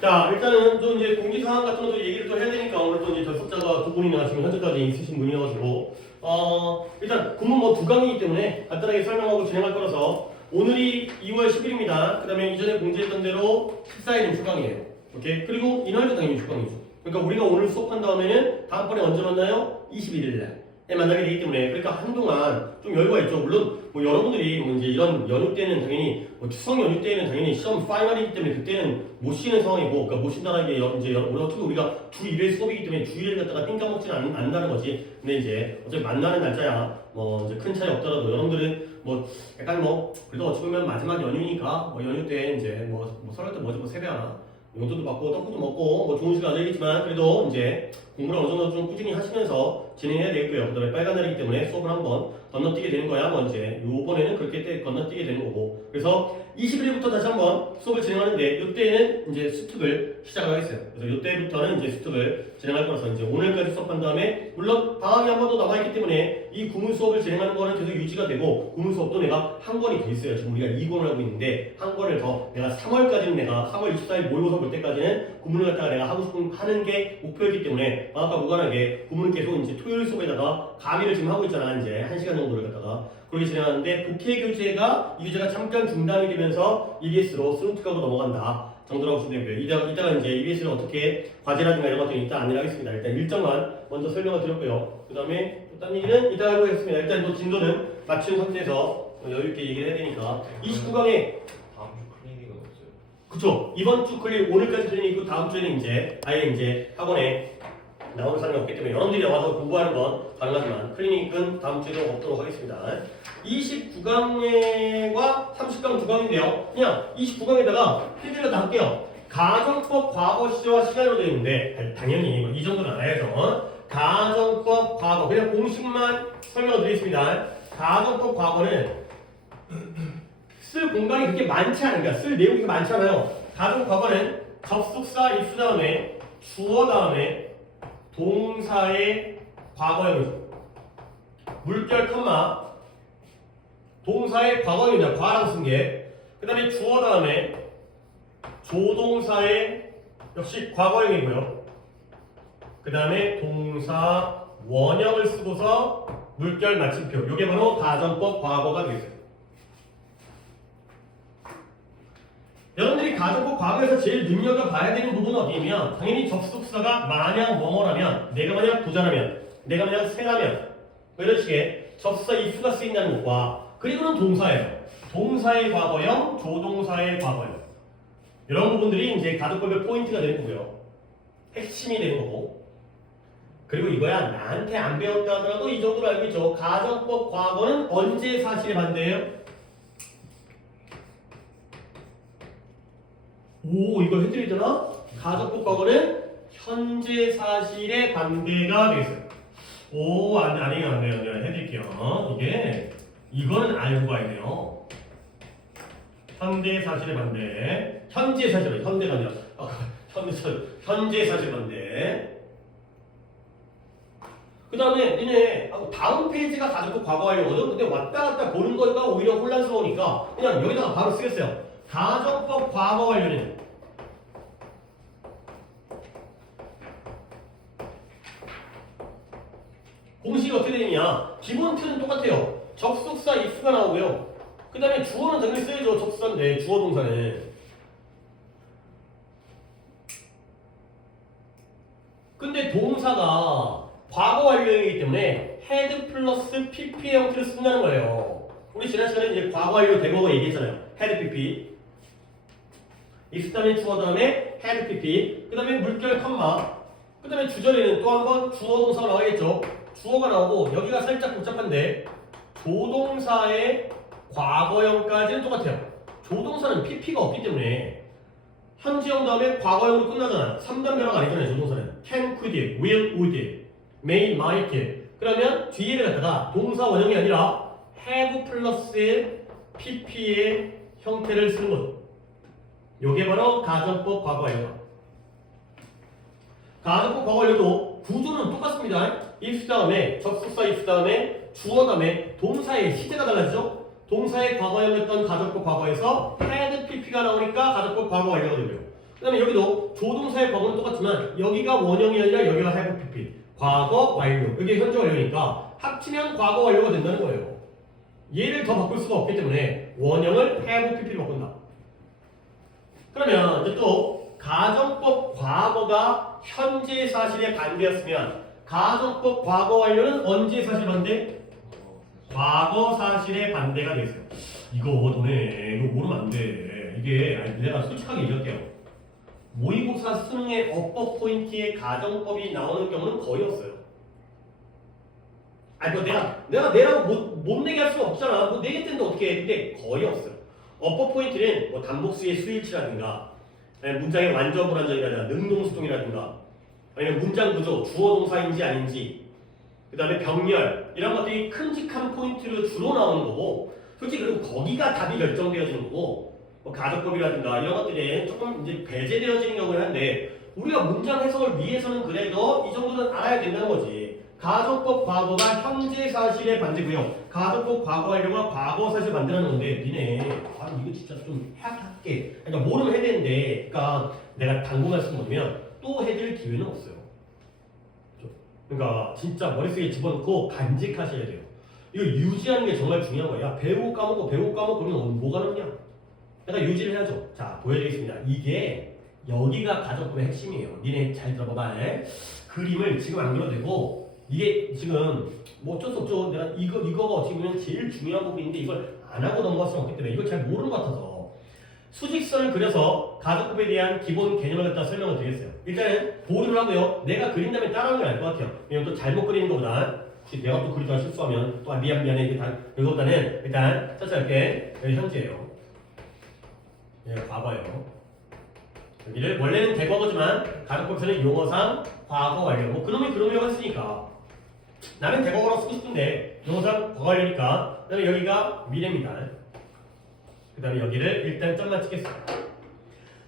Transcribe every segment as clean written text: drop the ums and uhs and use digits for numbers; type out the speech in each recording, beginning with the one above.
자, 일단은 좀 이제 공지 상황 같은 것도 얘기를 또 해야 되니까 오늘 또 이제 접속자가 두 분이나 지금 현재까지 있으신 분이어가지고 일단 구문 뭐 두 강이기 때문에 간단하게 설명하고 진행할 거라서 오늘이 2월 10일입니다. 그 다음에 이전에 공지했던 대로 14일은 휴강이에요. 오케이? 그리고 이날도 당연히 휴강이죠. 그러니까 우리가 오늘 수업한 다음에는 다음번에 언제 만나요? 21일 날에 만나게 되기 때문에 그러니까 한동안 좀 여유가 있죠. 물론 뭐 여러분들이 뭐 이제 이런 연휴 때는 당연히 뭐 추석 연휴 때는 당연히 시험 파이널이기 때문에 그때는 못 쉬는 상황이고 그러니까 못 쉰다는 게 이제 어떻게 우리가 주 1회 수업이기 때문에 주 1일 갖다가 띵 까먹지는 않는다는 거지. 근데 이제 어차피 만나는 날짜야 뭐 이제 큰 차이 없더라도 여러분들은 뭐 약간 뭐 그래도 어찌 보면 마지막 연휴니까 뭐 연휴 때 이제 뭐 설날 때 뭐지 뭐 세배하나 용돈도 받고 떡국도 먹고 뭐 좋은 시간 되겠지만 그래도 이제 공부를 어느 정도 좀 꾸준히 하시면서 진행해야 되겠고요. 그 다음에 빨간 날이기 때문에 수업을 한번 건너뛰게 되는 거야. 뭐 이제 요번에는 그렇게 건너뛰게 되는 거고. 그래서 21일부터 다시 한번 수업을 진행하는데 이때는 이제 수특을 시작을 하겠어요. 그래서 이때부터는 이제 수특을 진행할 거라서 이제 오늘까지 수업한 다음에 물론 방학이 한 번 더 남아있기 때문에 이 구문 수업을 진행하는 거는 계속 유지가 되고 구문 수업도 내가 한 권이 더 있어요. 지금 우리가 2권을 하고 있는데 한 권을 더 내가 3월까지는 내가 3월 24일 모의고사 볼 때까지는 구문을 갖다가 내가 하고 싶은 하는 게 목표이기 때문에 방학과 무관하게 구문을 계속 이제 토요일 수업에다가 강의를 지금 하고 있잖아. 이제 1시간 정도를 갖다가 그렇게 진행하는데 독해 교재가 이 교재가 잠깐 중단이 되면서 EBS로 스루트하고 넘어간다 정도라고 보시면 되고요. 이따가 이제 EBS를 어떻게 과제라든가 이런 것들은 일단 안내를 하겠습니다. 일단 일정만 먼저 설명을 드렸고요. 그 다음에 딴 얘기는 이따가 하겠습니다. 일단 또 진도는 맞춘 상태에서 여유있게 얘기를 해야 되니까 29강에 다음 주 클리닉은 없어요. 그쵸. 이번 주 클릭 오늘까지 클릭 있고 다음 주에는 이제 아예 이제 학원에 나오는 사람이 없기 때문에 여러분들이 와서 공부하는 건 가능하지만 클리닉은 다음 주에도 없도록 하겠습니다. 29강과 30강 두 강인데요. 그냥 29강에다가 필기를 다 할게요. 가정법 과거 시제와 시간으로 되어 있는데 당연히 뭐이 정도는 알아야죠. 가정법 과거 그냥 공식만 설명을 드리겠습니다. 가정법 과거는 쓸 공간이 그렇게 많지 않아요. 그러니까 쓸 내용이 많지 않아요. 가정 과거는 접속사 입수 다음에 주어 다음에 동사의 과거형이죠. 물결 컴마 동사의 과거형이냐 과랑 쓴 게 그 다음에 주어 다음에 조동사의 역시 과거형이고요. 그 다음에 동사 원형을 쓰고서 물결 마침표 요게 바로 가정법 과거가 되겠어요. 여러분들이 가정법 과거에서 제일 눈여겨봐야 되는 부분은 어디냐면 당연히 접속사가 만약 뭐뭐라면 내가 만약 부자라면 내가 만약 새라면 뭐 이런 식의 접속사 if가 쓰인다는 것과 그리고는 동사예요. 동사의 과거형, 조동사의 과거형 이런 부분들이 이제 가정법의 포인트가 되는 거고요. 핵심이 되는 거고 그리고 이거야 나한테 안 배웠다 하더라도 이 정도로 알고 있죠. 가정법 과거는 언제 사실에 반대예요? 오 이걸 해드려야 되나? 가정법 과거는 현재 사실의 반대가 되겠어요. 오 아니에요 해드릴게요. 이거는 알고 가야 돼요. 현대 사실의 반대 현재 사실은 현대가 아니라 현재 사실 반대 그 다음에 니네 다음 페이지가 가정법 과거 완료거든. 근데 왔다 갔다 보는 거가 오히려 혼란스러우니까 그냥 여기다가 바로 쓰겠어요. 가정법 과거 완료는 공식이 어떻게 되느냐 기본 틀은 똑같아요. 접속사 if가 나오고요. 그 다음에 주어는 당연히 써야죠. 접속사인데 주어 동사는 근데 동사가 과거 완료이기 때문에 had 플러스 pp의 형태를 쓴다는 거예요. 우리 지난 시간에 이제 과거 완료 대목을 얘기했잖아요. had pp if 다음에 주어 다음에 had pp 그 다음에 물결 컴마 그 다음에 주절에는 또 한 번 주어 동사가 나와야겠죠. 주어가 나오고 여기가 살짝 복잡한데 조동사의 과거형까지는 똑같아요. 조동사는 pp가 없기 때문에 현재형 다음에 과거형으로 끝나잖아. 3단 변화가 아니잖아요. 조동사는 can, could, will, would, may, might 그러면 뒤에를 갖다가 동사 원형이 아니라 have 플러스 pp의 형태를 쓰는 거죠. 요게 바로 가정법 과거 완료. 가정법 과거 완료도 구조는 똑같습니다. if 다음에 접속사 if 다음에 주어 다음에 동사의 시제가 달라지죠. 동사의 과거형이었던 가정법 과거에서 had pp가 나오니까 가정법 과거 완료가 되고요. 그 다음에 여기도 조동사의 과거는 똑같지만 여기가 원형이 아니라 여기가 have PP 과거 완료 여기 현재 완료니까 합치면 과거 완료가 된다는 거예요. 얘를 더 바꿀 수가 없기 때문에 원형을 have PP로 바꾼다. 그러면 이제 또 가정법 과거가 현재 사실의 반대였으면 가정법 과거 완료는 언제 사실 반대? 과거 사실의 반대가 되겠어요. 이거 너네 이거 모르면 안 돼. 이게 아니, 내가 솔직하게 얘기할게요. 모의고사 수능의 어법 포인트에 가정법이 나오는 경우는 거의 없어요. 아니 뭐 내라고 못 내게 할 수는 없잖아. 뭐 내겠다는데 어떻게 해? 근데 거의 없어요. 어법 포인트는 뭐 단복수의 수일치라든가 아니면 문장의 완전 불완전이라든가 능동수동이라든가 아니면 문장 구조 주어 동사인지 아닌지 그 다음에 병렬 이런 것들이 큼직한 포인트로 주로 나오는 거고 솔직히 그리고 거기가 답이 결정되어지는 거고 뭐 가정법이라든가 이런 것들이 조금 이제 배제되어지는 경우는 한데 우리가 문장 해석을 위해서는 그래도 이 정도는 알아야 된다는 거지. 가정법 과거가 현재 사실의 반대고요. 가정법 과거 완료가 과거 사실 반대라는 건데 니네 이거 진짜 좀 해학게 그러니까 모르면 해야 되는데 그러니까 내가 당부 말씀 드리면 또 해드릴 기회는 없어요. 그러니까 진짜 머릿속에 집어넣고 간직하셔야 돼요. 이거 유지하는 게 정말 중요한 거야. 배우고 까먹고 그러면 뭐가 남냐? 내가 유지를 해야죠. 자 보여드리겠습니다. 이게 여기가 가정법의 핵심이에요. 니네 잘 들어봐봐. 그림을 지금 안 그려도 되고 이게 지금 뭐 어쩔 수 없죠. 내가 이거가 어떻게 보면 제일 중요한 부분인데 이걸 안 하고 넘어갈 수는 없기 때문에 이걸 잘 모르는 것 같아서 수직선을 그려서 가정법에 대한 기본 개념을 갖다 설명을 드리겠어요. 일단은 보류를 하고요. 내가 그린 다음에 따라하는 걸 알 것 같아요. 왜냐면 또 잘못 그리는 것보다 혹시 내가 또 그리다가 실수하면 또 미안해 이거보다는 일단 첫째 여기 현재예요. 예, 과거예요. 여기를 원래는 대과거지만 가정법에서는 용어상 과거 완료 뭐 그놈이라고 했으니까 나는 대과거라고 쓰고 싶은데 용어상 과거 완료니까 그다음에 여기가 미래입니다. 그 다음에 여기를 일단 점만 찍겠습니다.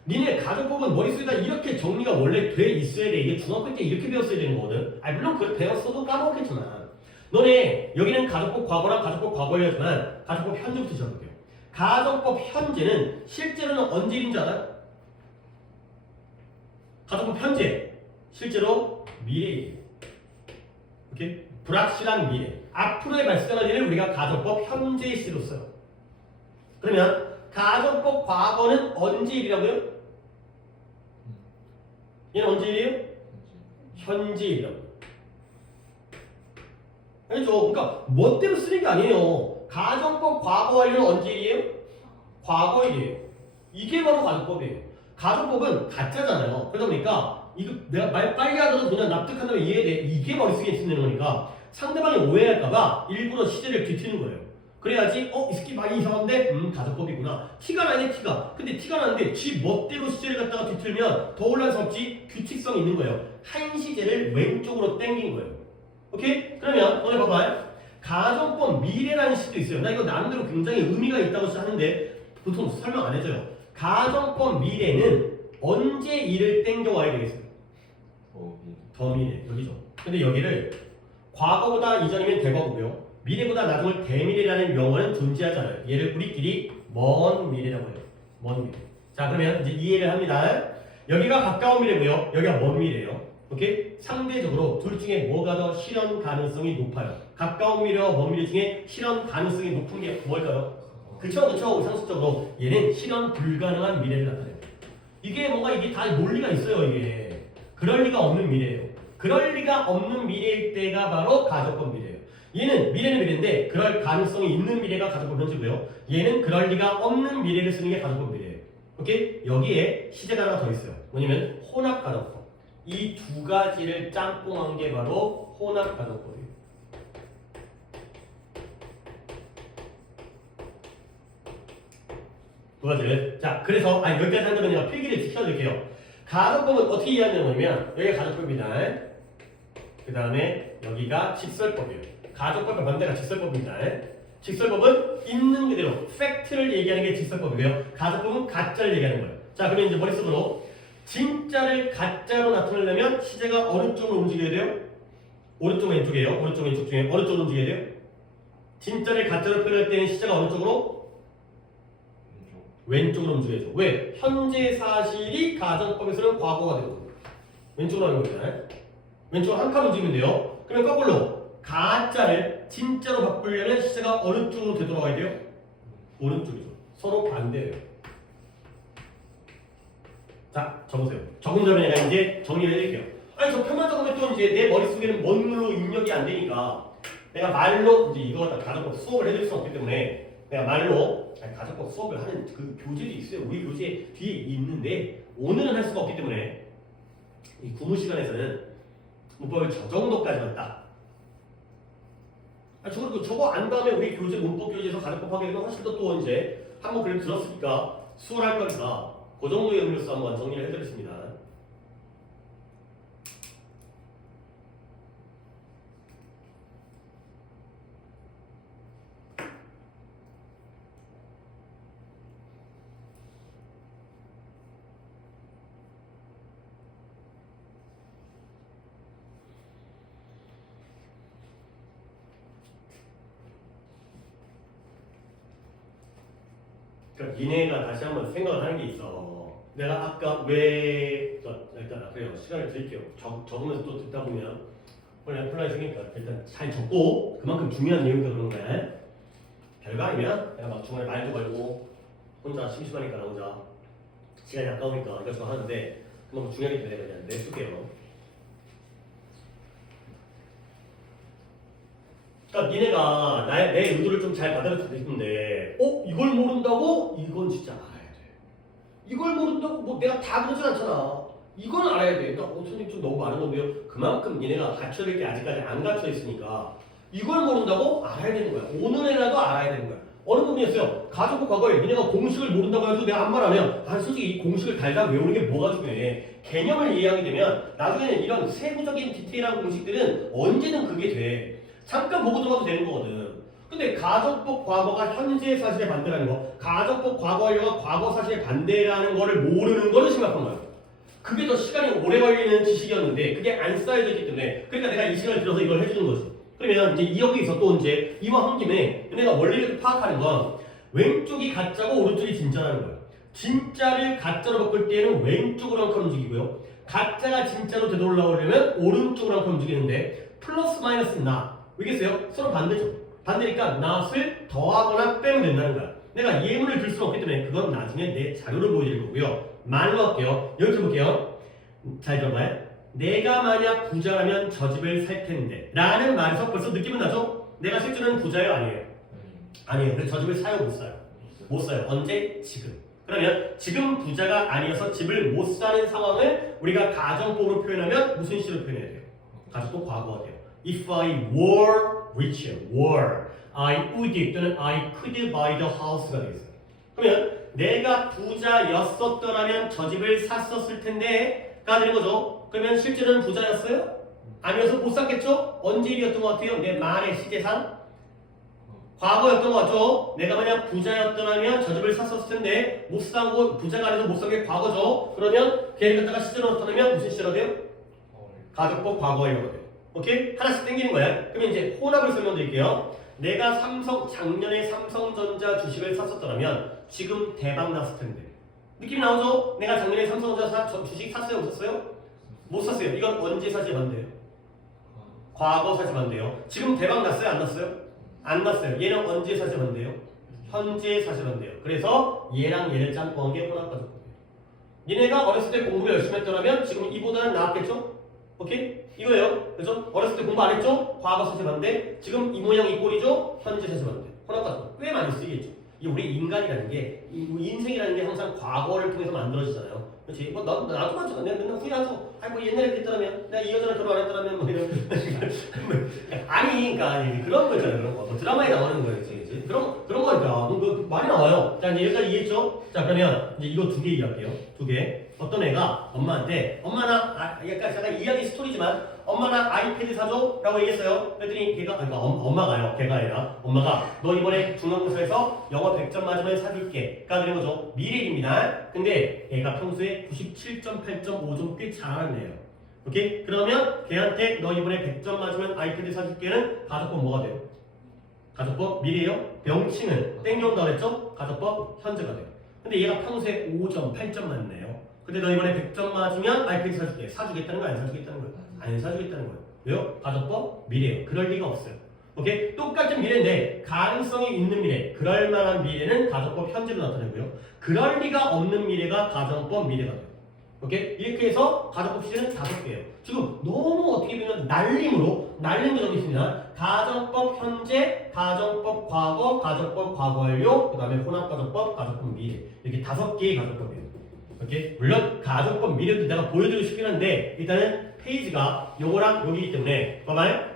니네 가정법은 머릿속에다 이렇게 정리가 원래 돼 있어야 돼. 이게 중학교 때 이렇게 배웠어야 되는 거거든. 물론 그걸 배웠어도 까먹겠지만 너네 여기는 가정법 과거랑 가정법 과거였지만 가정법 현재부터 시작할게요. 가정법 현재는 실제로는 언제 일인 줄 알아요? 가정법 현재 실제로 미래예요. 오케이? 불확실한 미래 앞으로의 발생할 일을 우리가 가정법 현재 시로 써요. 그러면 가정법 과거는 언제 일이라고요? 얘는 언제 일이에요? 현재 일이라고. 알죠? 그러니까 멋대로 쓰는 게 아니에요. 가정법 과거 완료는 언제 일이에요? 과거 일이에요. 이게 바로 가정법이에요. 가정법은 가짜잖아요. 그러다 보니까 이거 내가 말 빨리 하더라도 그냥 납득한다면 이해돼. 이게 머릿속에 있는 거니까 상대방이 오해할까봐 일부러 시제를 뒤트는 거예요. 그래야지 이 새끼 많이 이상한데 가정법이구나. 티가 나네 티가. 근데 티가 나는데 지 멋대로 시제를 갖다가 뒤틀면 더 혼란스럽지 규칙성이 있는 거예요. 한 시제를 왼쪽으로 땡긴 거예요. 오케이? 그러면 오늘 봐봐요. 가정법 미래라는 시도 있어요. 나 이거 나름대로 굉장히 의미가 있다고 하는데 보통 설명 안 해줘요. 가정법 미래는 언제 일을 땡겨와야 되겠어요? 더 미래 여기죠. 근데 여기를 과거보다 이전이면 대과거고요. 미래보다 나중을 대미래라는 명어는 존재하지 않아요. 얘를 우리끼리 먼 미래라고 해요. 먼 미래. 자 그러면 이제 이해를 합니다. 여기가 가까운 미래고요. 여기가 먼 미래예요. 오케이? 상대적으로 둘 중에 뭐가 더 실현 가능성이 높아요? 가까운 미래와 먼 미래 중에 실현 가능성이 높은 게 뭘까요? 그쵸? 상식적으로 얘는 실현 불가능한 미래를 나타내요. 이게 다 논리가 있어요. 이게 그럴 리가 없는 미래예요. 그럴 리가 없는 미래일 때가 바로 가정법 미래예요. 얘는 미래는 미래인데 그럴 가능성이 있는 미래가 가정법 현재고요. 얘는 그럴 리가 없는 미래를 쓰는 게 가정법 미래예요. 오케이? 여기에 시제가 하나 더 있어요. 뭐냐면 혼합 가정법. 이 두 가지를 짬뽕한 게 바로 혼합 가정법이에요. 두 가지를. 자, 그래서 여기까지 한다면 제가 필기를 지켜드릴게요. 가정법은 어떻게 이해하는 거냐면 여기가 가정법이다. 그 다음에 여기가 직설법이에요. 가정법과 반대가 직설법입니다. 직설법은 있는 그대로 팩트를 얘기하는 게 직설법이고요. 가정법은 가짜를 얘기하는 거예요. 자, 그러면 이제 머릿속으로 진짜를 가짜로 나타내려면 시제가 어느 쪽으로 움직여야 돼요? 오른쪽 왼쪽이에요. 오른쪽 왼쪽 중에 어느 쪽으로 움직여야 돼요? 진짜를 가짜로 표현할 때는 시제가 어느 쪽으로? 왼쪽으로 움직여야죠. 왜? 현재 사실이 가정법에서는 과거가 되고 왼쪽으로 하는 거잖아요. 왼쪽으로 한 칸 움직이면 돼요. 그러면 거꾸로 가짜를 진짜로 바꾸려면 시제가 어느 쪽으로 되돌아가야 돼요? 오른쪽이죠. 서로 반대예요. 자, 적으세요. 적은 다음에 내가 이제 정리를 해드릴게요. 아니, 저 표만 적으면 또 이제 내 머릿속에는 뭔로 입력이 안 되니까 내가 말로 이제 이거 다 가정법 수업을 해드릴 수 없기 때문에 내가 말로 가정법 수업을 하는 그 교재도 있어요. 우리 교재 뒤에 있는데 오늘은 할 수가 없기 때문에 이 구무 시간에서는 문법을 저 정도까지만 딱. 저거 안 다음에 우리 교재 문법 교재에서 가정법 하게 되면 훨씬 더 또 이제 한번 그래도 들었으니까 수월할 거니까 그 정도의 의미로서 한번 정리를 해드렸습니다. 그러니까 니네가 다시 한번 생각을 하는 게 있어. 내가 아까 왜 일단 그래요. 시간을 드릴게요. 적으면서 또 듣다 보면 혼란이 생기니까 일단 잘 적고 그만큼 중요한 내용이다 그런 거야. 별거 아니면 내가 막 중간에 말도 걸고 혼자 심심하니까 나 혼자 시간이 아까우니까 이것저것 하는데 너무 중요하기 때문에 그냥 내줄게요. 그러니까 니네가 내 의도를 좀 잘 받아들였을 텐데 이걸 모른다고? 이건 진짜 알아야 돼. 이걸 모른다고? 뭐 내가 다 그러진 않잖아. 이건 알아야 돼. 그러니까 선생님 좀 너무 많은 건데요. 그만큼 니네가 갖춰야 될 게 아직까지 안 갖춰 있으니까 이걸 모른다고? 알아야 되는 거야. 오늘이라도 알아야 되는 거야. 어느 부분이었어요? 가정법 과거에 니네가 공식을 모른다고 해도 내가 아무 말 안 하면 솔직히 이 공식을 달달 외우는 게 뭐가 중요해. 개념을 이해하게 되면 나중에는 이런 세부적인 디테일한 공식들은 언제든 그게 돼. 잠깐 보고 들어가도 되는 거거든. 근데 가정법 과거가 현재 사실에 반대라는 거, 가정법 과거 완료가 과거 사실에 반대라는 거를 모르는 거는 심각한 거예요. 그게 더 시간이 오래 걸리는 지식이었는데 그게 안 쌓여져 있기 때문에 그러니까 내가 이 시간을 들어서 이걸 해주는 거지. 그러면 이제 여기서 또 이제 이와 한 김에 내가 원리를 파악하는 건 왼쪽이 가짜고 오른쪽이 진짜라는 거예요. 진짜를 가짜로 바꿀 때에는 왼쪽으로 한 칸 움직이고요. 가짜가 진짜로 되돌아오려면 오른쪽으로 한 칸 움직이는데 플러스 마이너스 나. 왜겠어요? 서로 반대죠. 반대니까 not을 더하거나 빼면 된다는 거야. 내가 예문을 들 수는 없기 때문에 그건 나중에 내 자료를 보여드릴 거고요. 말로 할게요. 여기 볼게요. 잘 들어봐요. 내가 만약 부자라면 저 집을 살 텐데 라는 말에서 벌써 느낌은 나죠? 내가 실제로는 부자예요? 아니에요? 아니에요. 그래서 저 집을 사요? 못 사요? 못 사요. 언제? 지금. 그러면 지금 부자가 아니어서 집을 못 사는 상황을 우리가 가정법으로 표현하면 무슨 시로 표현해야 돼요? 가정법 과거가 돼요. If I were richer, I would 또는 I could buy the house가 되겠어요. 그러면 내가 부자였었더라면 저 집을 샀었을 텐데가 되는 거죠. 그러면 실제로는 부자였어요? 아니어서 못 샀겠죠? 언제 일이었던 것 같아요? 내 말의 시제상 과거였던 것 같죠? 내가 만약 부자였더라면 저 집을 샀었을 텐데 못 사고 부자가 아니어서 못 산 게 과거죠. 그러면 걔를 갖다가 시제로 나타내면 무슨 시제가 돼요? 가정법 과거예요. 오케이? 하나씩 땡기는 거야. 그러면 이제 혼합을 설명드릴게요. 내가 작년에 삼성전자 주식을 샀었더라면 지금 대박 났을 텐데. 느낌이 나오죠? 내가 작년에 삼성전자 주식 샀어요? 못 샀어요? 못 샀어요. 이건 언제 사실 반대예요? 과거 사실 반대예요. 지금 대박 났어요? 안 났어요? 안 났어요. 얘는 언제 사실 반대예요? 현재 사실 반대예요. 그래서 얘랑 얘를 짬뽕한 게 혼합가정법이에요. 얘네가 어렸을 때 공부를 열심히 했더라면 지금 이보다는 나았겠죠? 오케이? 이거예요. 그래서 어렸을 때 공부 안 했죠? 과거 사실 반대. 지금 이 모양 이 꼴이죠? 현재 사실 반대. 혼합가정법 꽤 많이 쓰이겠죠. 이 우리 인간이라는 게, 인생이라는 게 항상 과거를 통해서 만들어지잖아요. 그렇지? 뭐 나도 마찬가지야. 내가 맨날 후회하죠. 아니 뭐 옛날에 그랬더라면, 내가 이 여자랑 결혼 안 했더라면 뭐 이런. 아니, 그러니까 그런 거 있잖아요. 그런 거. 뭐 드라마에 나오는 거예요, 그치? 그런 거니까. 많이 나와요. 자 이제 여기까지 이해했죠? 자 그러면 이제 이거 2개 얘기할게요. 2개. 어떤 애가 엄마한테 엄마나 약간 이야기 스토리지만 엄마나 아이패드 사줘? 라고 얘기했어요. 그랬더니 걔가 엄마가요. 걔가 아니라 엄마가 너 이번에 중간고사에서 영어 100점 맞으면 사줄게 가 되는 거죠. 미래입니다. 근데 걔가 평소에 97점, 8.5점 꽤 잘하는 애예요. 오케이? 그러면 걔한테 너 이번에 100점 맞으면 아이패드 사줄게는 가정법 뭐가 돼요? 가정법 미래예요. 명칭은 땡겨온다 그랬죠? 가정법 현재가 돼요. 근데 얘가 평소에 5점, 8점 맞네요. 근데 너 이번에 100점 맞으면 아이패드 사줄게. 사주겠다는 거야? 안 사주겠다는 거야? 안 사주겠다는 거예요. 왜요? 가정법 미래예요. 그럴 리가 없어요. 오케이? 똑같은 미래인데 가능성이 있는 미래, 그럴 만한 미래는 가정법 현재로 나타내고요. 그럴 리가 없는 미래가 가정법 미래가 돼요. 오케이? 이렇게 해서 가정법 시제는 5개예요. 지금 너무 어떻게 보면 날림으로 적이 있습니다. 가정법 현재, 가정법 과거, 가정법 과거 완료, 그 다음에 혼합가정법, 가정법 미래. 이렇게 5개의 가정법이에요. 오케이? 물론 가정법 미래도 내가 보여드리고 싶긴 한데 일단은 페이지가 요거랑 여기이기 때문에 봐봐요.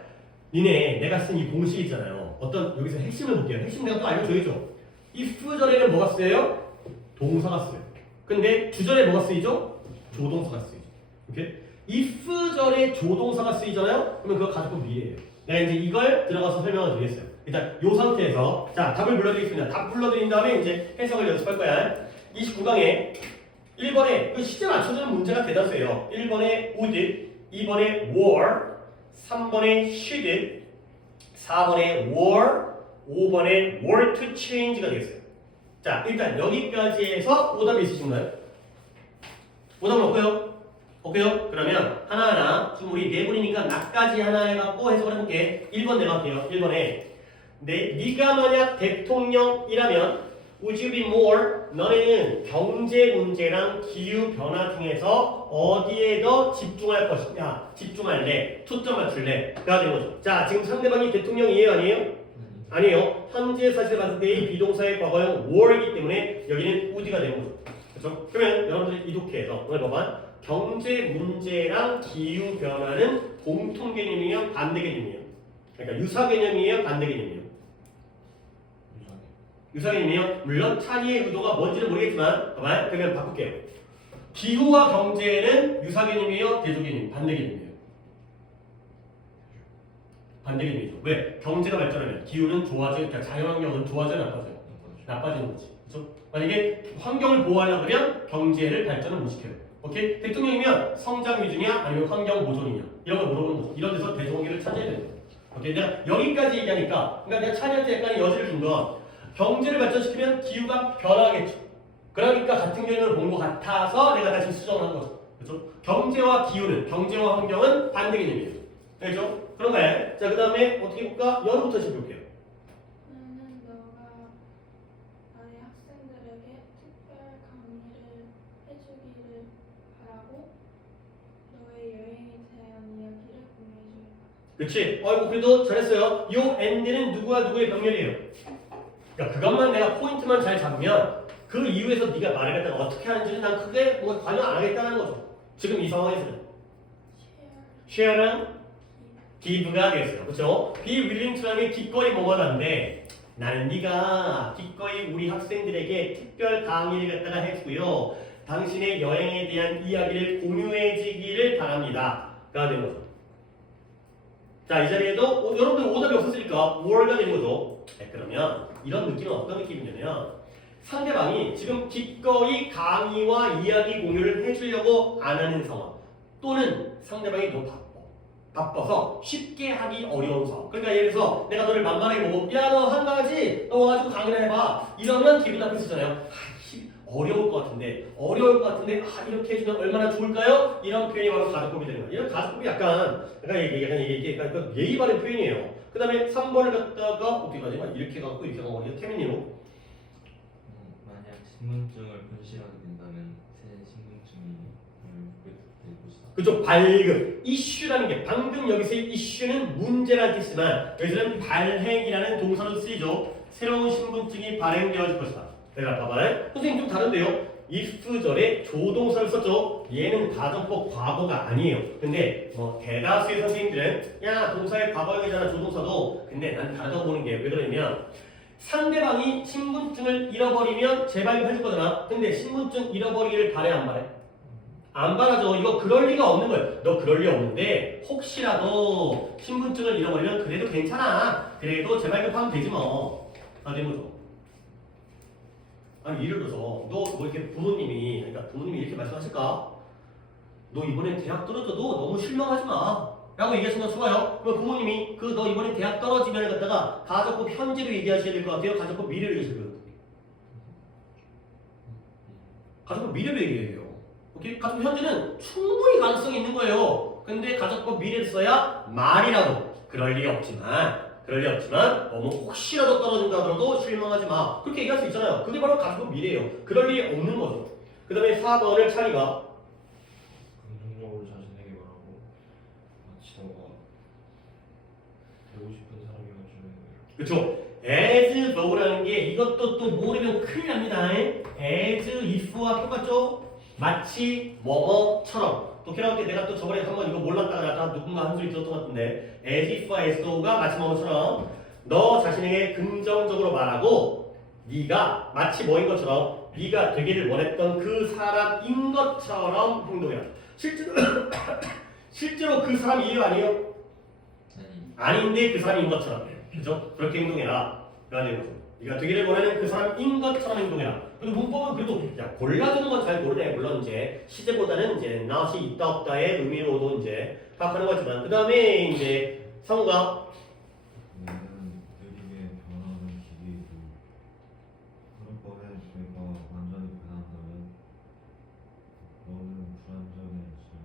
니네 내가 쓴 이 공식 있잖아요. 어떤 여기서 핵심을 볼게요. 핵심 내가 또 알려줘야죠. if 절에는 뭐가 쓰여요? 동사가 쓰여요. 근데 주절에 뭐가 쓰이죠? 조동사가 쓰이죠. 오케이? if 절에 조동사가 쓰이잖아요. 그러면 그거 가정법 미래예요. 내가 이제 이걸 들어가서 설명을 드리겠어요. 일단 이 상태에서 자 답을 불러드리겠습니다. 답 불러드린 다음에 이제 해석을 연습할 거야. 29강에 1번에 그 시제 맞춰주는 문제가 대다수예요. 1번에 would, 2번에 were, 3번에 should, 4번에 were, 5번에 were to change가 되겠어요. 자, 일단 여기까지 해서 오답이 있으신가요? 오답은 없고요. 없고요. 그러면 하나하나 지금 우리 네 분이니까 나까지 하나 해갖고 해석을 해볼게. 1번 내가 할게요. 1번에 네가 만약 대통령이라면 would you be more? 너네는 경제 문제랑 기후 변화 중에서 어디에 더 집중할 것이냐? 집중할래? 초점 맞출래?가 되는 거죠. 자, 지금 상대방이 대통령이에요, 아니에요? 아니에요. 현재 사실 봤을 때 이 비동사의 과거형 were이기 때문에 여기는 would가 되는 거죠. 그렇죠? 그러면 여러분들이 이독해서 오늘 봐봐. 경제 문제랑 기후 변화는 공통 개념이에요, 반대 개념이에요. 그러니까 유사 개념이에요, 반대 개념이에요. 유사개념이요. 물론 차이의 의도가 뭔지는 모르겠지만 봐봐요. 그러면 바꿀게요. 기후와 경제는 유사개념이에요, 대조개념이에요, 반대개념이에요. 반대개념이죠. 왜? 경제가 발전하면 기후는 좋아져요. 그러니까 자연환경은 좋아져요, 나빠져요? 나빠지는 거지. 그렇죠? 만약에 환경을 보호하려고 하면 경제를 발전을 못 시켜요. 오케이? 대통령이면 성장 위주냐 아니면 환경 보존이냐 이런 걸 물어보는 거죠. 이런 데서 대조관계를 찾아야 되는 거예요. 오케이? 내가 여기까지 얘기하니까 그러니까 내가 차리한테 약간의 여지를 준 건 경제를 발전시키면 기후가 변하겠죠. 그러니까 같은 개념을 본 것 같아서 내가 다시 수정을 한 거죠. 그렇죠? 경제와 기후는, 경제와 환경은 반대 개념이에요. 알죠? 그런가요? 자, 그 다음에 어떻게 볼까? 열부터 시작해볼게요. 나는 너가 나의 학생들에게 특별 강의를 해주기를 바라고 너의 여행에 대한 이야기를 공유해주겠다. 그치? 그래도 잘했어요. 요 and는 누구와 누구의 병렬이에요. 그러니까 그것만 내가 포인트만 잘 잡으면 그 이후에서 네가 말을 갖다가 어떻게 하는지는 난 크게 뭐 관여 안 하겠다는 거죠. 지금 이 상황에서는 share랑 give가 되겠어요. 그렇죠? be willing to라는 게 기꺼이 뭐뭐한데 나는 네가 기꺼이 우리 학생들에게 특별 강의를 갖다가 해주고요. 당신의 여행에 대한 이야기를 공유해주기를 바랍니다. 가 되는 거죠. 자, 이 자리에도 여러분들 오답이 없었으니까 were가 되는 거죠. 그러면 이런 느낌은 어떤 느낌이냐면 상대방이 지금 기꺼이 강의와 이야기 공유를 해주려고 안 하는 상황 또는 상대방이 너무 바빠서 쉽게 하기 어려운 상황. 그러니까 예를 들어서 내가 너를 만만하게 보고 야 너 한 가지 너 와가지고 강의를 해봐 이러면 기분 나쁠 수 있잖아요. 어려울 것 같은데 이렇게 해주면 얼마나 좋을까요? 이런 표현이 바로 가족법이 되는 거예요. 이런 가족법이 약간 예의 바른 표현이에요. 그 다음에 3번을 갖다가 어떻게 가지? 이렇게 갖고 이렇게 가고 이거 태민이로 만약 신분증을 분실하게 된다면 새 신분증이 될 것이다. 그쪽 발급 이슈라는 게 방금 여기서의 이슈는 문제라는 뜻이지만 여기서는 발행이라는 동사로 쓰이죠. 새로운 신분증이 발행되어질 것이다. 내가 봐봐요. 선생님 좀 다른데요. if절에 조동사를 썼죠. 얘는 가정법 과거가 아니에요. 근데 대다수의 선생님들은 야 동사의 과거형이잖아 조동사도. 근데 난 다르다고 보는 게 왜 그러냐면 상대방이 신분증을 잃어버리면 재발급해줄 거잖아. 근데 신분증 잃어버리기를 바래 안 바래? 안 바라죠. 이거 그럴 리가 없는 거예요. 너 그럴 리 없는데 혹시라도 신분증을 잃어버리면 그래도 괜찮아. 그래도 재발급하면 되지 뭐. 다 된 거죠. 아니 예를 들어서 너 뭐 이렇게 부모님이 이렇게 말씀하실까? 너 이번에 대학 떨어져도 너무 실망하지 마 라고 얘기하시면 좋아요. 그럼 부모님이 너 이번에 대학 떨어지면 갖다가 가정법 현재로 얘기하셔야 될 것 같아요? 가정법 미래로 얘기하셔야 될 것 같아요? 가족법 미래로 얘기해요. 오케이? 가족법 현재는 충분히 가능성이 있는 거예요. 근데 가족법 미래를 써야 말이라도 그럴 리 없지만 너무 혹시라도 떨어진다 하더라도 실망하지 마. 그렇게 얘기할 수 있잖아요. 그게 바로 가족법 미래예요. 그럴 리 없는 거죠. 그 다음에 4번을 차리가 긍정적으로 자신에게 말하고 마치 너가 되고 싶은 사람이어주는 그쵸? as though라는 게 이것도 또 모르면 큰일 납니다. as if와 똑같죠? 마치 뭐뭐처럼 또 캐나올 때 내가 또 저번에 한번 이거 몰랐다가 약간 누군가 한 소리 들었던 것 같은데 as if와 as though가 마치 뭐뭐처럼 너 자신에게 긍정적으로 말하고 네가 마치 뭐인 것처럼 네가 되기를 원했던 그 사람인 것처럼 행동해라. 실제로 그 사람이에요 아니에요? 아닌데 그 사람인 것처럼 그죠? 그렇게 행동해라. 라는 거죠. 네가 되기를 원하는 그 사람인 것처럼 행동해라. 그리고 문법은 그래도 야, 골라주는 건 잘 모르네. 물론 이제 시제보다는 이제 not이 있다 없다의 의미로도 이제 파악하는 거지만 그 다음에 이제 상호가 얘는 느리게 변하는 기계이고 하룻밤에 뇌가 완전히 변한다면 너는 불안정해질 것이다.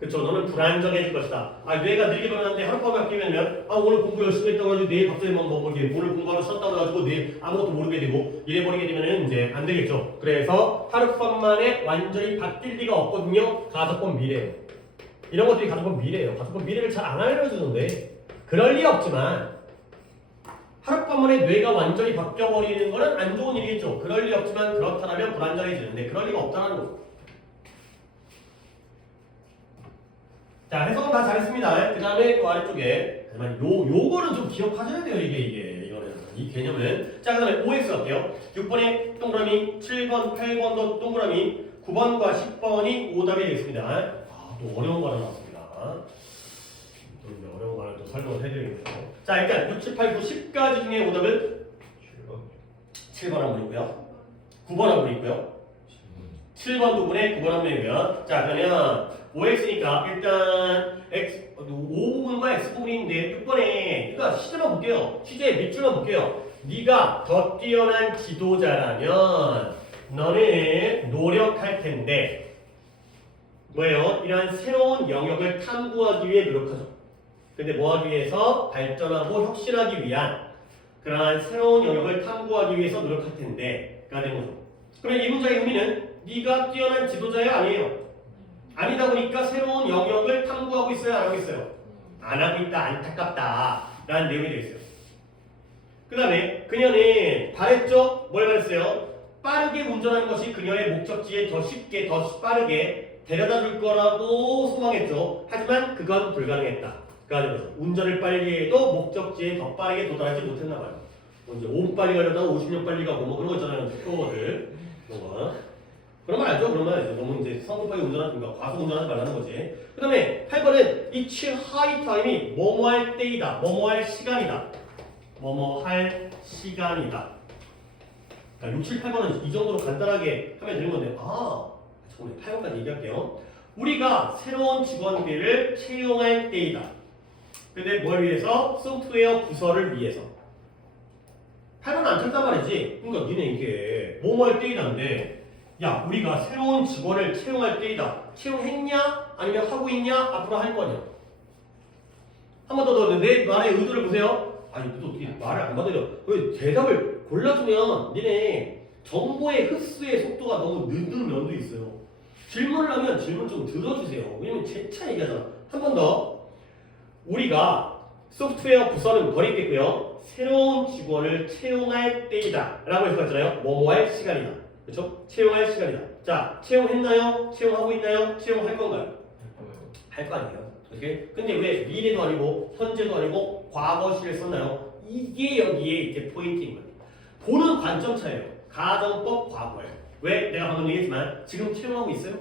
그쵸 너는 불안정해질 것이다. 아 뇌가 느리게 변하는데 하룻밤에 바뀌면 아 오늘 공부 열심히 했다고 해가지고 내일 갑자기 막 먹을게 오늘 공부하러 쉬었다고 해가지고 내일 아무것도 모르게 되고 이래버리게 되면은 이제 안 되겠죠. 그래서 하룻밤 만에 완전히 바뀔 리가 없거든요. 가족법 미래예요. 이런 것들이 가족법 미래예요. 가족법 미래를 잘 안 알려주는데 그럴 리 없지만 하룻밤 만에 뇌가 완전히 바뀌어버리는 거는 안 좋은 일이겠죠. 그럴 리 없지만 그렇다면 불안정해지는데 그럴 리가 없다는 거죠. 자, 해석은 다 잘했습니다. 그 다음에 또 아래쪽에 하지만 요거는 좀 기억하셔야 돼요. 이거는 이 개념은. 자, 그 다음에 OX 갈게요. 6번에 동그라미, 7번, 8번도 동그라미, 9번과 10번이 오답이 되겠습니다. 아, 또 어려운 거 하나 나왔습니다. 또 이제 어려운 거 하나 또 설명을 해드리겠죠. 자, 일단 6, 7, 8, 9, 10까지 중에 오답은 7번 한 분이고요. 9번 한 분이고요. 7번 두 분에 9번 한 명이고요. 자, 그러면 OX니까 일단 X, O 부분과 X 부분이 있는데 6번에 그러니까 시제만 볼게요. 시제 밑줄만 볼게요. 네가 더 뛰어난 지도자라면 너는 노력할 텐데 뭐예요? 이러한 새로운 영역을 탐구하기 위해 노력하죠. 근데 뭐하기 위해서? 발전하고 혁신하기 위한 그러한 새로운 영역을 탐구하기 위해서 노력할 텐데가 되는 거죠. 그러면 이 문장의 의미는 네가 뛰어난 지도자야 아니에요? 아니다 보니까 새로운 영역을 탐구하고 있어요? 안 하고 있어요? 안 하고 있다, 안타깝다 라는 내용이 되겠어요. 그 다음에 그녀는 바랬죠? 뭘 바랬어요? 빠르게 운전하는 것이 그녀의 목적지에 더 쉽게, 더 빠르게 데려다 줄 거라고 소망했죠. 하지만 그건 불가능했다. 그러니까 운전을 빨리 해도 목적지에 더 빠르게 도달하지 못했나 봐요. 뭐 이제 5분 빨리 가려다가 50년 빨리 가고 뭐 그런 거 있잖아요. 표어들. 그런 말 알죠? 그런 말 알죠? 너무 이제 성급하게 운전하든가 과속 운전하지 말라는 거지. 그 다음에 8번은 each high time이 뭐뭐 할 때이다. 뭐뭐 할 시간이다. 뭐뭐 할 시간이다. 그러니까 6, 7, 8번은 이 정도로 간단하게 하면 되는 건데 잠깐만 8번까지 얘기할게요. 우리가 새로운 직원들을 채용할 때이다. 근데 뭘 위해서? 소프트웨어 부서를 위해서. 8번은 안 찾단 말이지. 그러니까 니네 이게 뭐뭐 할 때이다인데 야 우리가 새로운 직원을 채용할 때이다. 채용했냐? 아니면 하고 있냐? 앞으로 할 거냐? 한 번 더 내 말의 의도를 보세요. 아니 또 어떻게 말을 안 받아요? 왜 대답을 골라주면 니네 정보의 흡수의 속도가 너무 늦은 면도 있어요. 질문을 하면 질문 좀 들어주세요. 왜냐면 재차 얘기하잖아. 한 번 더. 우리가 소프트웨어 부서는 버리겠고요. 새로운 직원을 채용할 때이다. 라고 해서 봤잖아요. 뭐뭐 할 시간이다. 그렇죠? 채용할 시간이다. 자, 채용했나요? 채용하고 있나요? 채용할 건가요? 할 거 아니에요. 오케이? 근데 왜 미래도 아니고 현재도 아니고 과거 시를 썼나요? 이게 여기에 이제 포인트인 거예요. 보는 관점 차이예요. 가정법 과거예요. 왜? 내가 방금 얘기했지만 지금 채용하고 있어요?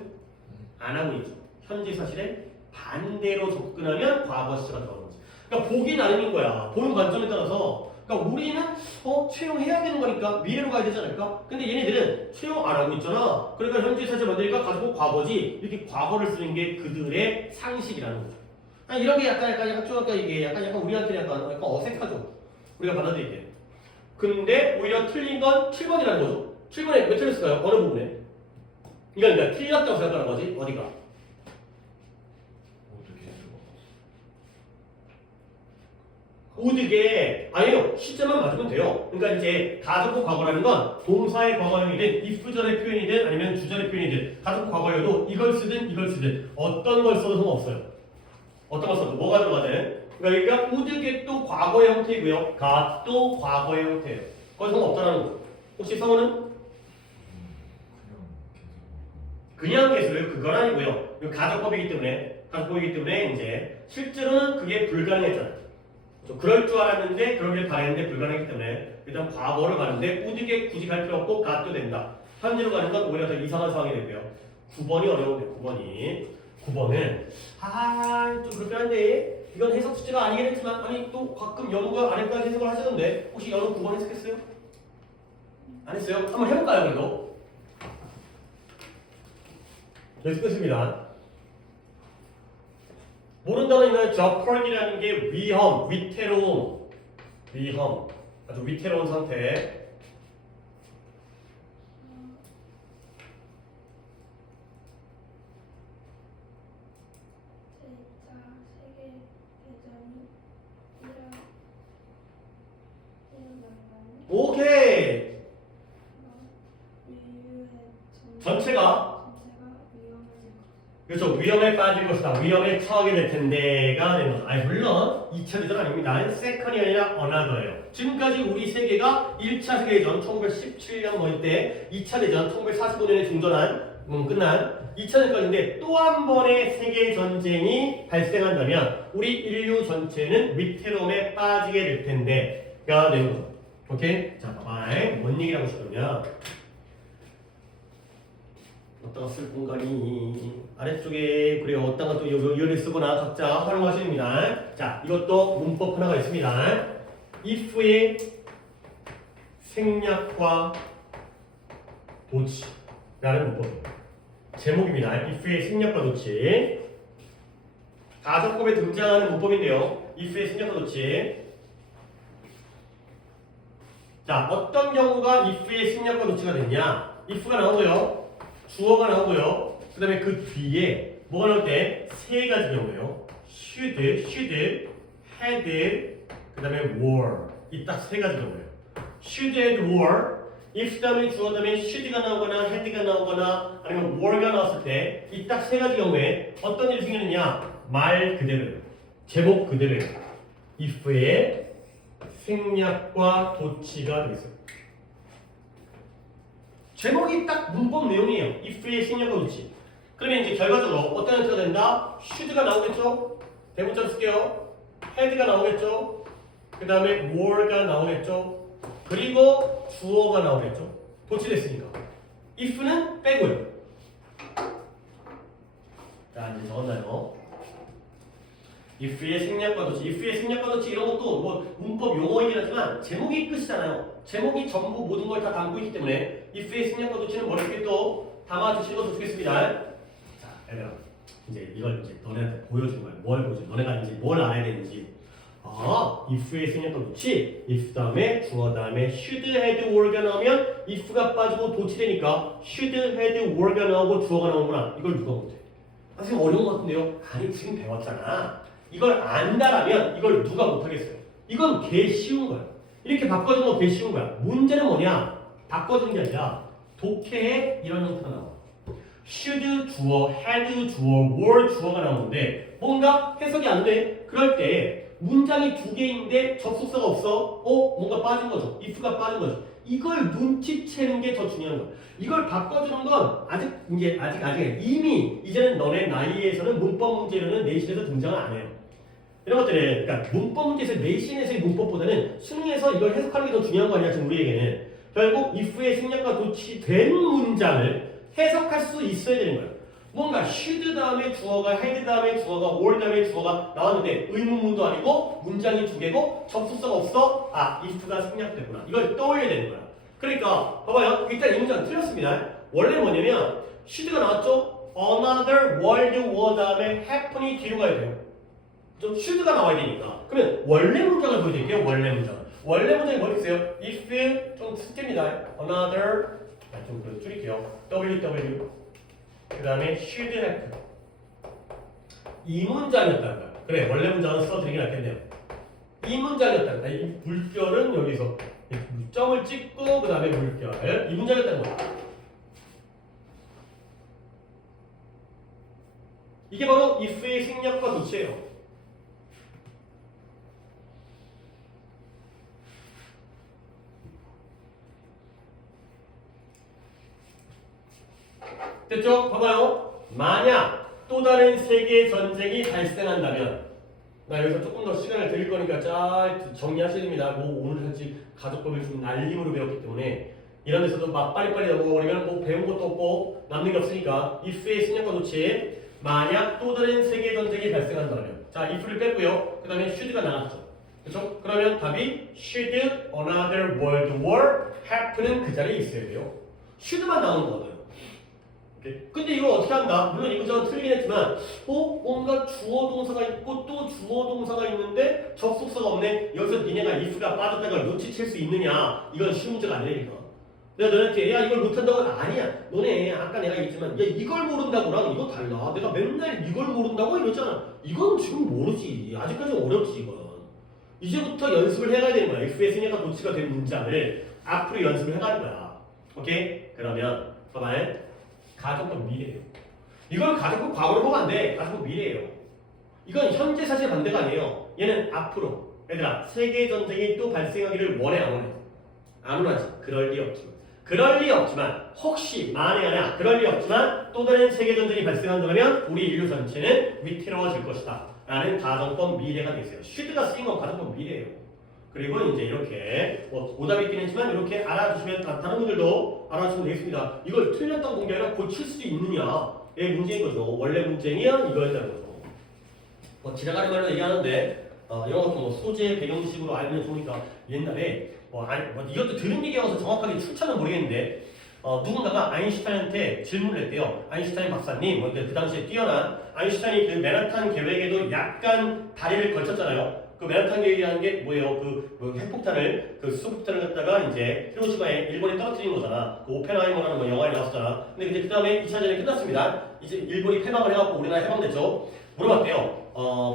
안 하고 있죠. 현재 사실에 반대로 접근하면 과거 시가 들어가는 거지. 그러니까 보기 나름인 거야. 보는 관점에 따라서. 그러니까 우리는 채용해야 되는 거니까 미래로 가야 되지 않을까? 근데 얘네들은 채용 안 하고 있잖아. 그러니까 현재 사실 만드니까 가지고 과거지. 이렇게 과거를 쓰는 게 그들의 상식이라는 거죠. 아니, 이런 게 약간 좀 아까 이게 약간 우리한테 약간 어색하죠. 우리가 받아들이게. 근데 오히려 틀린 건 7번이라는 거죠. 7번에 왜 틀렸을까요? 어느 부분에? 이건 그러니까 틀렸다고 생각하는 거지. 어디가? 어떻게 오드게 아니요 시제만 맞으면 돼요. 그러니까 이제 가속부 과거라는 건 동사의 과거형이든 if절의 표현이든 아니면 주절의 표현이든 가속부 과거여도 이걸 쓰든 어떤 걸 써도 상관없어요. 어떤 걸 써도 뭐가 들어가든 그러니까 오드게도 과거의 형태이고요. gat도 과거의 형태예요. 거기 상관없다는 거. 혹시 성우는? 그냥 개수예요. 그건 아니고요. 이거 가속법이기 때문에 이제 실제로는 그게 불가능했잖아요. 그럴 줄 알았는데 그러길 바랬는데 불가능했기 때문에 일단 과거를 가는데 우드게 굳이 갈 필요 없고 gat도 된다. 현재로 가는 건 오히려 더 이상한 상황이 되고요. 9번이 어려운데 9번은 좀 그렇긴 한데 이건 해석 숙제가 아니긴 했지만 아니 또 가끔 연구가 안 했다 해석을 하시던데 혹시 연구 9번 해석했어요? 안 했어요? 한번 해볼까요 그래도? 연습했습니다. 모르는 단어 있나요? jeopard이라는 게 위험, 위태로움, 아주 위태로운 상태. 제2차 세계대전이 일어난다는 오케이. 인류의 전체가 위험해질 것. 그렇죠. 위험에 빠질 것이다. 위험에 처하게 될 텐데가 되는 거죠. 아니 물론 2차 대전 아닙니다. second이 아니라 another예요. 지금까지 우리 세계가 1차 세계대전 1917년 뭐일 때 2차 대전 1945년에 중전한 끝난 2차 대전까지인데 또 한 번의 세계 전쟁이 발생한다면 우리 인류 전체는 위태로움에 빠지게 될 텐데가 되는 거죠. 오케이? 자, 봐봐. 뭔 얘기를 하고 싶으면 어디다가 쓸 공간이 아래쪽에 그래요. 어디다가 또 여기 쓰거나 각자 활용하시면 됩니다. 자, 이것도 문법 하나가 있습니다. if의 생략과 도치라는 문법 제목입니다. if의 생략과 도치 가정법에 등장하는 문법인데요. if의 생략과 도치 자, 어떤 경우가 if의 생략과 도치가 됐냐? if가 나오고요. 주어가 나오고요. 그 다음에 그 뒤에 뭐가 나올 때 세 가지 경우예요. should, had, 그 다음에 were 이 딱 세 가지 경우예요. should, had, were if 다음에 주어 다음에 should가 나오거나 had가 나오거나 아니면 were가 나왔을 때 이 딱 세 가지 경우에 어떤 일이 생기느냐 말 그대로예요. 제목 그대로예요. if의 생략과 도치가 되겠어요. 제목이 딱 문법 내용이에요. if의 생략과 도치. 그러면 이제 결과적으로 어떤 형태가 된다? should가 나오겠죠? 대문자로 쓸게요. had가 나오겠죠? 그 다음에 were가 나오겠죠? 그리고 주어가 나오겠죠? 도치됐으니까. if는 빼고요. 자, 이제 적었나요? if의 생략과 도치, if의 생략과 도치 이런 것도 뭐 문법 용어이긴 하지만 제목이 끝이잖아요. 제목이 전부 모든 걸 다 담고 있기 때문에 if의 생략과 도치는 머릿속에 또 담아주시는 것도 좋겠습니다. 자, 얘들아, 이제 이걸 이제 너네한테 보여준 거야. 뭘 보여줘? 너네가 이제 뭘 알아야 되는지. if의 생략과 도치, if 다음에 주어 다음에 should, had, were가 나오면 if가 빠지고 도치되니까 should, had, were가 나오고 주어가 나오구나. 이걸 누가 못해? 선생님 어려운 것 같은데요? 아니 지금 배웠잖아. 이걸 안다라면 이걸 누가 못하겠어요? 이건 개 쉬운 거야. 이렇게 바꿔주는 거 개 쉬운 거야. 문제는 뭐냐? 바꿔주는 게 아니라 독해에 이런 형태가 나와. should 주어, had 주어, were 주어가 나오는데 뭔가 해석이 안 돼. 그럴 때 문장이 두 개인데 접속사가 없어. 뭔가 빠진 거죠. if가 빠진 거죠. 이걸 눈치채는 게 더 중요한 거야. 이걸 바꿔주는 건 아직 이미 이제는 너네 나이에서는 문법 문제로는 내신에서 등장을 안 해요. 이런 것들은 그러니까 문법 문제에서 내신에서의 문법보다는 수능에서 이걸 해석하는 게 더 중요한 거 아니야 지금 우리에게는. 결국 if의 생략과 도치된 문장을 해석할 수 있어야 되는 거예요. 뭔가 should 다음에 주어가 had 다음에 주어가 were 다음에 주어가 나왔는데 의문문도 아니고 문장이 두 개고 접속사가 없어. if가 생략됐구나. 이걸 떠올려야 되는 거야. 그러니까 봐봐요. 일단 이 문장 틀렸습니다. 원래 뭐냐면 should가 나왔죠. another world war 다음에 happen이 뒤로 가야 돼요. 좀 should가 나와야 되니까. 그러면 원래 문장을 보여드릴게요. 원래 문장이 뭐겠어요? if 좀 쓸게입니다. another 좀 줄일게요. ww 그 다음에 should have. 이 문장이었다는 거야. 그래, 원래 문장은 써드리긴 낫겠네요. 이 문장이었다는 거야. 이 물결은 여기서 점을 찍고 그 다음에 물결. 이 문장이었다는 거야. 이게 바로 if의 생략과 도치예요. 됐죠? 봐봐요. 만약 또 다른 세계 전쟁이 발생한다면, 나 여기서 조금 더 시간을 드릴 거니까 잘 정리하셔야 됩니다. 뭐 오늘 사실 가족법을 좀 날림으로 배웠기 때문에 이런 데서도 막 빨리빨리 넘어버리면 뭐 배운 것도 없고 남는 게 없으니까 if의 생략과 도치. 만약 또 다른 세계 전쟁이 발생한다면, 자 if를 뺐고요. 그 다음에 should가 나왔죠. 그렇죠? 그러면 답이 should another world war happen은 그 자리에 있어야 돼요. should만 나오는 거거든요. 근데 이걸 어떻게 한다? 물론 이 문장은 틀리긴 했지만 뭔가 주어 동사가 있고 또 주어 동사가 있는데 접속사가 없네. 여기서 니네가 if가 빠졌다는 걸 눈치챌 수 있느냐? 이건 쉬운 문제가 아니니까. 내가 너네한테 야 이걸 못한다고 아니야. 너네 아까 내가 얘기했지만 야 이걸 모른다고랑 이거 달라. 내가 맨날 이걸 모른다고 이러잖아. 이건 지금 모르지. 아직까지 어렵지 이건. 이제부터 연습을 해가야 되는 거야. if의 생략과 도치가 된 문장을 앞으로 연습을 해가는 거야. 오케이? 그러면 봐봐요. 가족법 미래예요. 이걸 가족법 과거로 보면 안 돼. 가족법 미래예요. 이건 현재 사실 반대가 아니에요. 얘는 앞으로. 얘들아, 세계 전쟁이 또 발생하기를 원해 안 원해? 안 원하지. 그럴 리 없지만. 그럴 리 없지만 혹시 만에 하나 그럴 리 없지만 또 다른 세계 전쟁이 발생한다면 우리 인류 전체는 위태로워질 것이다. 라는 가정법 미래가 되겠어요. should가 쓰인 건 가정법 미래예요. 그리고 이제 이렇게 오답이 있긴 했지만 이렇게 알아주시면 다른 분들도 알아주시면 되겠습니다. 이걸 틀렸던 공개 아니라 고칠 수 있느냐의 문제인 거죠. 원래 문제냐 이거였다는 거죠. 지나가는 말로 얘기하는데 이런 것도 뭐 소재 배경식으로 알면 좋으니까 옛날에 이것도 들은 얘기여서 정확하게 출처는 모르겠는데 누군가가 아인슈타인한테 질문을 했대요. 아인슈타인 박사님, 그 당시에 뛰어난 아인슈타인이 그 맨하탄 계획에도 약간 다리를 걸쳤잖아요. 그 맨하탄 계획이라는 게 뭐예요? 그 핵폭탄을, 그 수소폭탄을 갖다가 이제 히로시마에 일본에 떨어뜨린 거잖아. 그 오펜하이머라는 뭐 영화에 나왔잖아. 근데 이제 그 다음에 2차 대전이 끝났습니다. 이제 일본이 패망을 해갖고 우리나라 해방됐죠. 물어봤대요.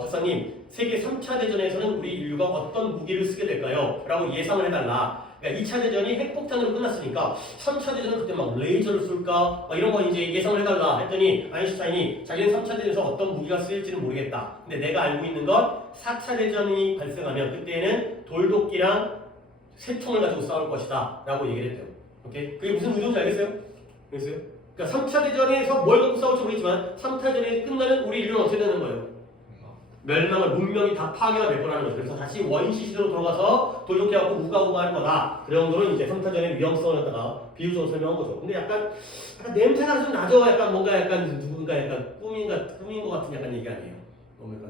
박사님, 세계 3차 대전에서는 우리 인류가 어떤 무기를 쓰게 될까요? 라고 예상을 해달라. 그러니까 2차 대전이 핵폭탄으로 끝났으니까 3차 대전은 그때 막 레이저를 쏠까? 막 이런 거 이제 예상을 해달라 했더니 아인슈타인이 자기는 3차 대전에서 어떤 무기가 쓰일지는 모르겠다. 근데 내가 알고 있는 건 4차 대전이 발생하면 그때는 돌도끼랑 새총을 가지고 싸울 것이다. 라고 얘기를 했대요. 오케이? 그게 무슨 의도인지 알겠어요? 알겠어요? 그러니까 3차 대전에서 뭘 갖고 싸울지 모르겠지만 3차 대전이 끝나면 우리 인류는 어떻게 되는 거예요? 멸망을 문명이 다 파괴가 될 거라는 거죠. 그래서 다시 원시 시대로 돌아가서 돌격해갖고 우가우가 할 거다. 그런 정도로 이제 3차전의 위험성을 갖다가 비유적으로 설명한 거죠. 근데 약간 냄새가 좀 나죠. 약간 뭔가 약간 누군가 약간 꾸민 것 같은 약간 얘기 아니에요.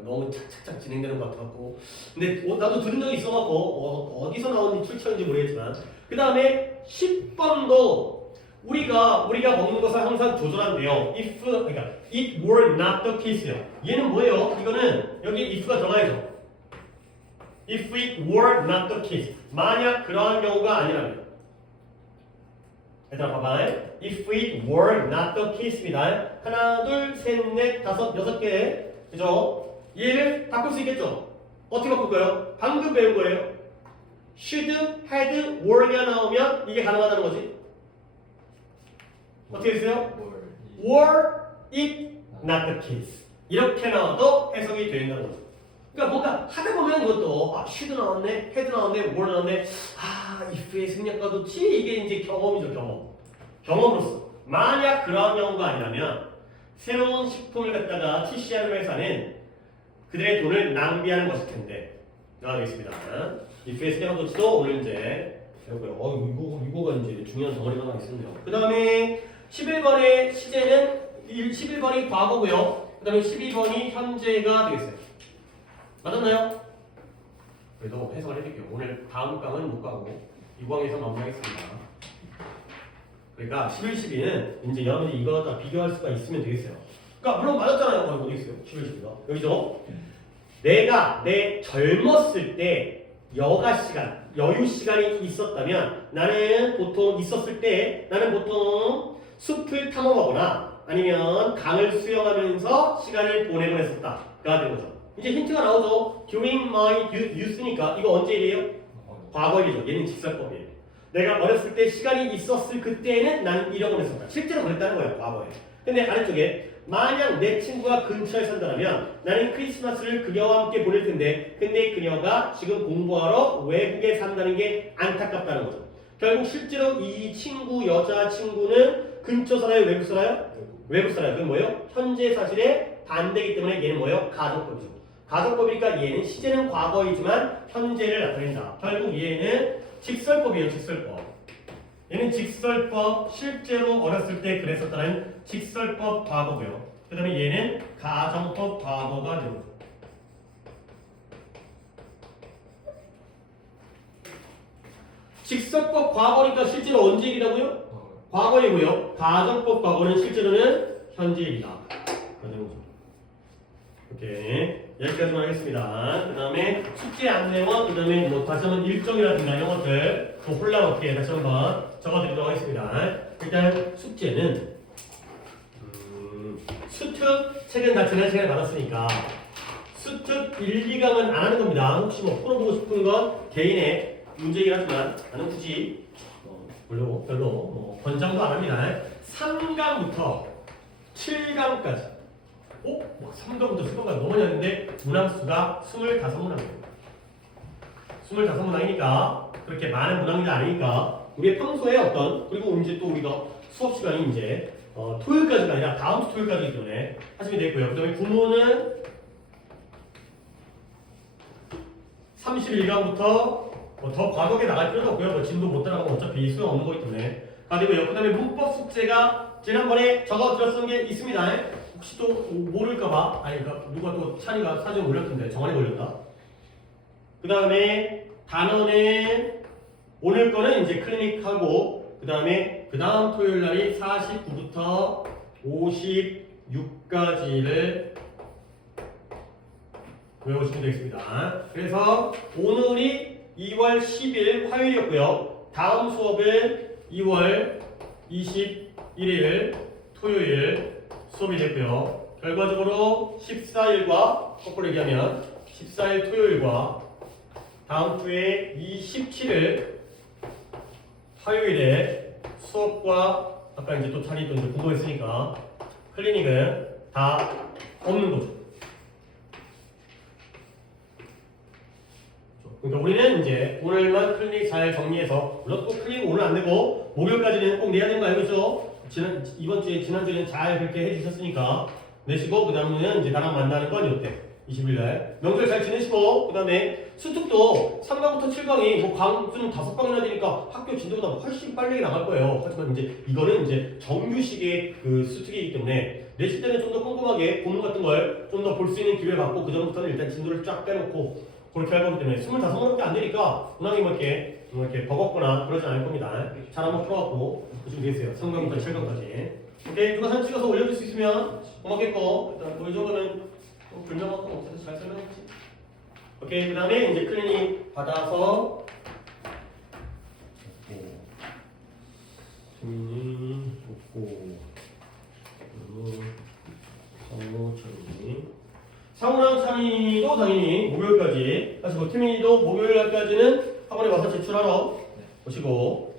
너무 착착착 진행되는 것 같았고. 근데 나도 들은 적이 있어갖고 어디서 나온 출처인지 모르겠지만 그 다음에 10번도 우리가 먹는 것을 항상 조절한대요. 그러니까 it were not the case요. 얘는 뭐예요? 이거는 여기 if가 들어가야죠. If it were not the case. 만약 그러한 경우가 아니라면. 얘들아 봐봐. If it were not the case입니다. 하나, 둘, 셋, 넷, 다섯, 여섯 개. 그죠? 얘를 바꿀 수 있겠죠? 어떻게 바꿀까요? 방금 배운 거예요. should, had, were가 나오면 이게 가능하다는 거지. 어떻게 했어요? Were it not the case. 이렇게 나와도 해석이 된다는 거죠. 그러니까 뭔가 하다 보면 이것도 should 나왔네, had 나왔네, were 나왔네. if의 생략과 도치 이게 이제 경험이죠, 경험으로서. 만약 그러한 경우가 아니라면 새로운 식품을 갖다가 출시하는 회사는 그들의 돈을 낭비하는 것일 텐데. 나가겠습니다. if의 생략과 도치도 오늘 이제 배우고요. 이거가 이제 중요한 덩어리가 하나 있었네요. 그 다음에 11번의 시제는 11번이 과거고요. 그 다음에 12번이 현재가 되겠어요. 맞았나요? 그래도 해석을 해줄게요. 오늘 다음 강은 못 가고 이 강에서 마무리하겠습니다. 그러니까 11, 12는 이제 여러분이 이거 다 비교할 수가 있으면 되겠어요. 그러니까 물론 맞았잖아요. 어디 있어요? 11, 12가 여기죠. 내가 내 젊었을 때 여가 시간, 여유 시간이 있었다면 나는 보통 숲을 탐험하거나 아니면 강을 수영하면서 시간을 보내곤 했었다가 되는 거죠. 이제 힌트가 나오죠. During my youth니까 이거 언제 일이에요? 과거일이죠. 얘는 직설법이에요. 내가 어렸을 때 시간이 있었을 그때에는 나는 이러곤 했었다. 실제로 그랬다는 거예요. 과거에. 근데 아래쪽에 만약 내 친구가 근처에 산다면 나는 크리스마스를 그녀와 함께 보낼 텐데 근데 그녀가 지금 공부하러 외국에 산다는 게 안타깝다는 거죠. 결국 실제로 이 친구, 여자친구는 근처 살아요? 외국 살아요? 외국 살아요. 그건 뭐예요? 현재 사실에 반대이기 때문에 얘는 뭐예요? 가정법이죠. 가정법이니까 얘는 시제는 과거이지만 현재를 나타낸다. 결국 얘는 직설법이에요. 직설법. 얘는 직설법, 실제로 어렸을 때 그랬었다는 직설법 과거고요. 그 다음에 얘는 가정법 과거가 되는 거죠. 직설법 과거니까 실제로 언제 일이라고요? 과거이고요. 가정법 과거는 실제로는 현재 일이다. 그런 거죠. 오케이. 여기까지만 하겠습니다. 그 다음에 숙제 안내와 그 다음에 뭐 다시 한번 일정이라든가 이런 것들 또 혼란 없게 다시 한번 적어드리도록 하겠습니다. 일단 숙제는 수특 책은 다 지난 시간에 받았으니까 수특 1, 2강은 안 하는 겁니다. 혹시 뭐 풀어보고 싶은 건 개인의 문제이긴 하지만 나는 굳이 별로 뭐 권장도 안 합니다. 3강부터 7강까지 3강부터 10강까지 너무 많이 하는데 문항수가 25문항입니다. 25문항이니까 그렇게 많은 문항이 아니니까 우리의 평소에 그리고 이제 또 우리가 수업 시간이 이제 토요일까지가 아니라 다음 주 토요일까지이기 때문에 하시면 되고요. 그 다음에 구문은 31강부터 더 과거에 나갈 필요도 없고요. 진도 못 따라가면 어차피 수용 없는 거기 때문에 가되고요. 그 다음에 문법 숙제가 지난번에 적어드렸던 게 있습니다. 혹시 또 모를까봐 누가 또 찬이가 사진 올렸던데 정한이 걸렸다. 그 다음에 단어는 오늘 거는 이제 클리닉하고 그 다음에 그 다음 토요일 날이 49부터 56까지를 외우시면 되겠습니다. 그래서 오늘이 2월 10일 화요일이었고요. 다음 수업은 2월 21일 토요일 수업이 됐고요. 결과적으로 14일과 거꾸로 얘기하면 14일 토요일과 다음 주에 27일 화요일에 수업과 아까 이제 또 찬이 또 이제 궁금했으니까 클리닉은 다 없는 거죠. 그러니까 우리는 이제 오늘만 클리닉 잘 정리해서 물론 꼭 클리닉 오늘 안 되고 목요일까지는 꼭 내야 되는 거 알겠죠? 이번 주에 지난주에는 잘 그렇게 해주셨으니까 내시고 그 다음에는 이제 나랑 만나는 건 이때 20일날 명절 잘 지내시고 그 다음에 수특도 3강부터 7강이 뭐 강수는 5강이나 되니까 학교 진도보다 훨씬 빨리 나갈 거예요. 하지만 이제 이거는 이제 정규식의 그 수특이기 때문에 내실 때는 좀 더 꼼꼼하게 고문 같은 걸 좀 더 볼 수 있는 기회를 갖고 그 전부터는 일단 진도를 쫙 빼놓고 그렇게 할 거기 때문에 25문밖에 안 되니까 문항이 뭐 이렇게 버겁거나 그러지 않을 겁니다. 잘 한번 풀어갖고 보시면 되겠어요. 3강부터 7강까지. 오케이, 누가 사진 찍어서 올려줄 수 있으면 고맙겠고 일단 뭐 이 정도는 불명확한 거 없어서 잘 설명했지. 오케이, 그 다음에 이제 클리닉 받아서 재민이 없고 상호 찬이 상호랑 찬이도 당연히 목요일까지 하시고 태민이도 목요일까지는 학원에 와서 제출하러 오시고